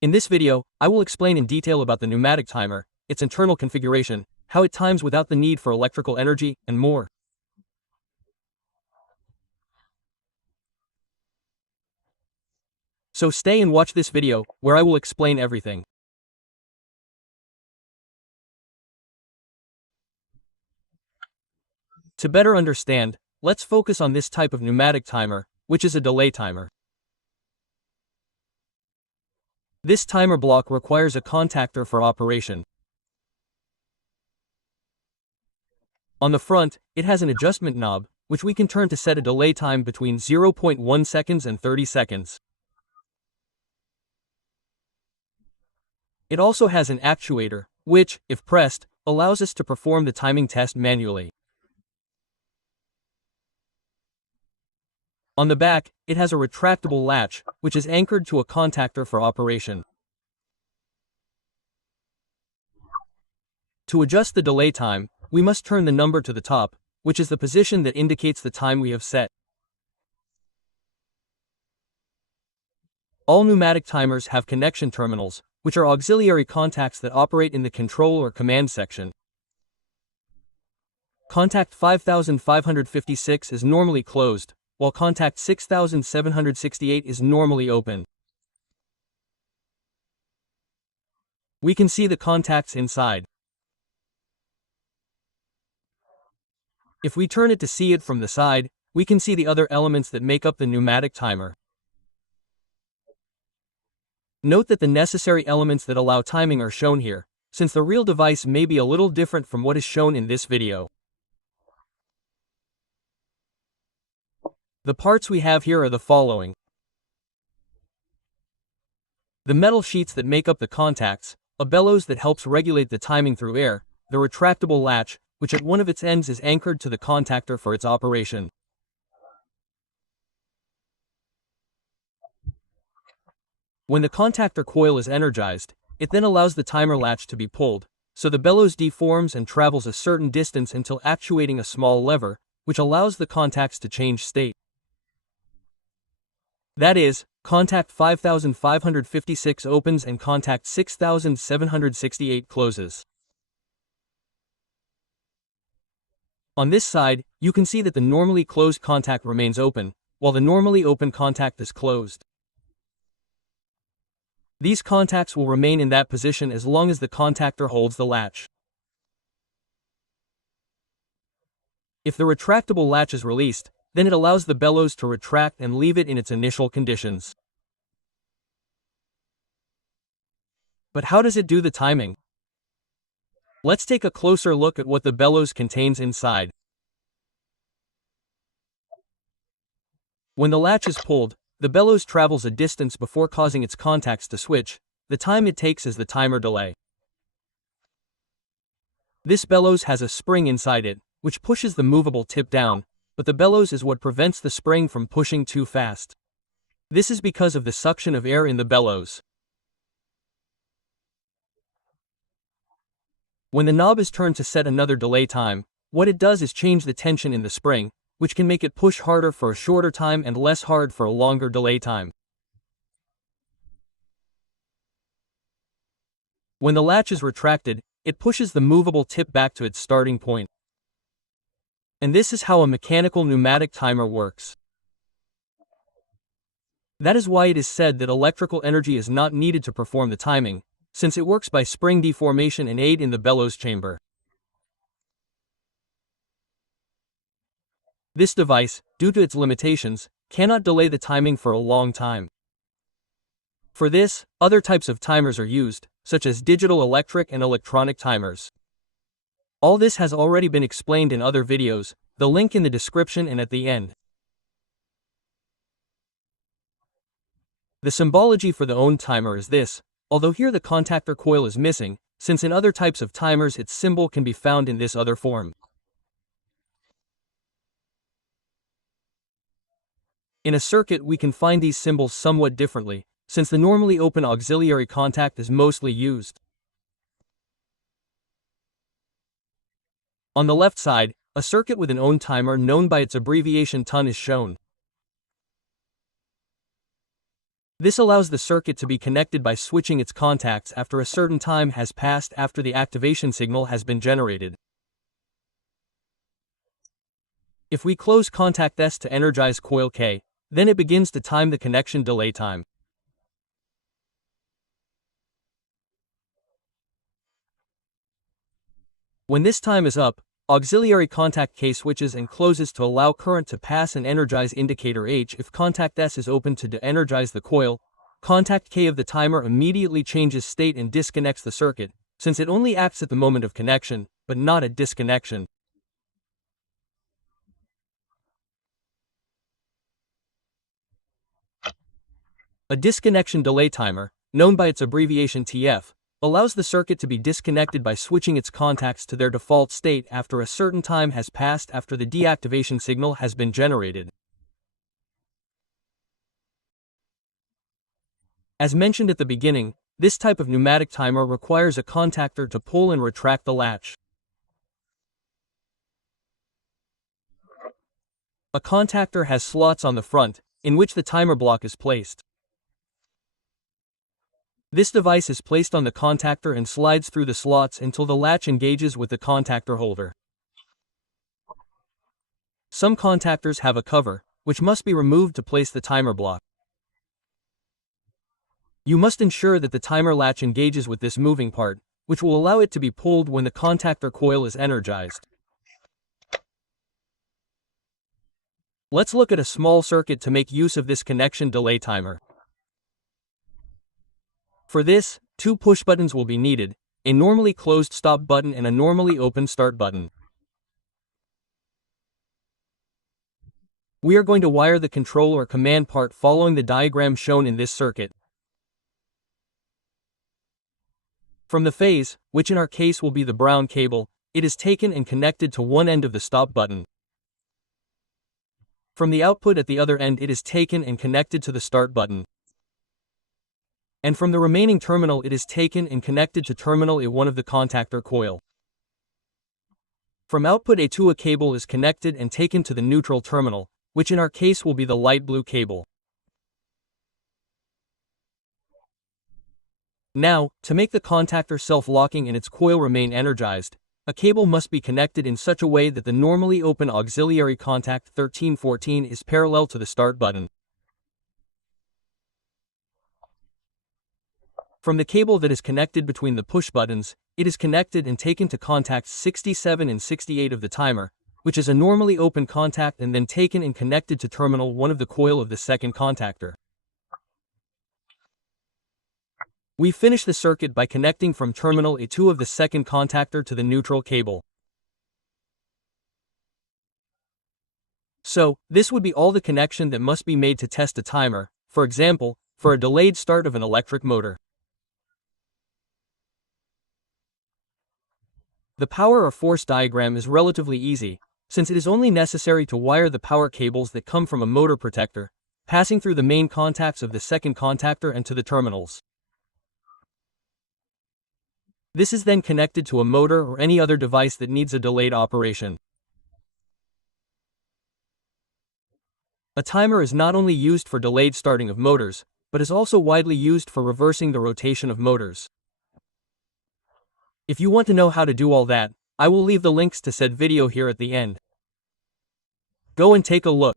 In this video, I will explain in detail about the pneumatic timer, its internal configuration, how it times without the need for electrical energy, and more. So stay and watch this video, where I will explain everything. To better understand, let's focus on this type of pneumatic timer, which is a delay timer. This timer block requires a contactor for operation. On the front, it has an adjustment knob, which we can turn to set a delay time between 0.1 seconds and 30 seconds. It also has an actuator, which, if pressed, allows us to perform the timing test manually. On the back, it has a retractable latch, which is anchored to a contactor for operation. To adjust the delay time, we must turn the number to the top, which is the position that indicates the time we have set. All pneumatic timers have connection terminals, which are auxiliary contacts that operate in the control or command section. Contact 5556 is normally closed, while contact 6768 is normally open. We can see the contacts inside. If we turn it to see it from the side, we can see the other elements that make up the pneumatic timer. Note that the necessary elements that allow timing are shown here, since the real device may be a little different from what is shown in this video. The parts we have here are the following: the metal sheets that make up the contacts, a bellows that helps regulate the timing through air, the retractable latch, which at one of its ends is anchored to the contactor for its operation. When the contactor coil is energized, it then allows the timer latch to be pulled, so the bellows deforms and travels a certain distance until actuating a small lever, which allows the contacts to change state. That is, contact 5556 opens and contact 6768 closes. On this side, you can see that the normally closed contact remains open, while the normally open contact is closed. These contacts will remain in that position as long as the contactor holds the latch. If the retractable latch is released, then it allows the bellows to retract and leave it in its initial conditions. But how does it do the timing? Let's take a closer look at what the bellows contains inside. When the latch is pulled, the bellows travels a distance before causing its contacts to switch. The time it takes is the timer delay. This bellows has a spring inside it, which pushes the movable tip down, but the bellows is what prevents the spring from pushing too fast. This is because of the suction of air in the bellows. When the knob is turned to set another delay time, what it does is change the tension in the spring, which can make it push harder for a shorter time and less hard for a longer delay time. When the latch is retracted, it pushes the movable tip back to its starting point. And this is how a mechanical pneumatic timer works. That is why it is said that electrical energy is not needed to perform the timing, since it works by spring deformation and aid in the bellows chamber. This device, due to its limitations, cannot delay the timing for a long time. For this, other types of timers are used, such as digital electric and electronic timers. All this has already been explained in other videos, the link in the description and at the end. The symbology for the own timer is this, although here the contactor coil is missing, since in other types of timers its symbol can be found in this other form. In a circuit we can find these symbols somewhat differently, since the normally open auxiliary contact is mostly used. On the left side, a circuit with an own timer known by its abbreviation TON is shown. This allows the circuit to be connected by switching its contacts after a certain time has passed after the activation signal has been generated. If we close contact S to energize coil K, then it begins to time the connection delay time. When this time is up, auxiliary contact K switches and closes to allow current to pass and energize indicator H. If contact S is open to de-energize the coil, contact K of the timer immediately changes state and disconnects the circuit, since it only acts at the moment of connection, but not at disconnection. A disconnection delay timer, known by its abbreviation TF, allows the circuit to be disconnected by switching its contacts to their default state after a certain time has passed after the deactivation signal has been generated. As mentioned at the beginning, this type of pneumatic timer requires a contactor to pull and retract the latch. A contactor has slots on the front, in which the timer block is placed. This device is placed on the contactor and slides through the slots until the latch engages with the contactor holder. Some contactors have a cover, which must be removed to place the timer block. You must ensure that the timer latch engages with this moving part, which will allow it to be pulled when the contactor coil is energized. Let's look at a small circuit to make use of this connection delay timer. For this, two push buttons will be needed, a normally closed stop button and a normally open start button. We are going to wire the control or command part following the diagram shown in this circuit. From the phase, which in our case will be the brown cable, it is taken and connected to one end of the stop button. From the output at the other end it is taken and connected to the start button. And from the remaining terminal it is taken and connected to terminal A1 of the contactor coil. From output A2 a cable is connected and taken to the neutral terminal, which in our case will be the light blue cable. Now, to make the contactor self-locking and its coil remain energized, a cable must be connected in such a way that the normally open auxiliary contact 1314 is parallel to the start button. From the cable that is connected between the push buttons, it is connected and taken to contacts 67 and 68 of the timer, which is a normally open contact, and then taken and connected to terminal 1 of the coil of the second contactor. We finish the circuit by connecting from terminal A2 of the second contactor to the neutral cable. So, this would be all the connection that must be made to test a timer, for example, for a delayed start of an electric motor. The power or force diagram is relatively easy, since it is only necessary to wire the power cables that come from a motor protector, passing through the main contacts of the second contactor and to the terminals. This is then connected to a motor or any other device that needs a delayed operation. A timer is not only used for delayed starting of motors, but is also widely used for reversing the rotation of motors. If you want to know how to do all that, I will leave the links to said video here at the end. Go and take a look.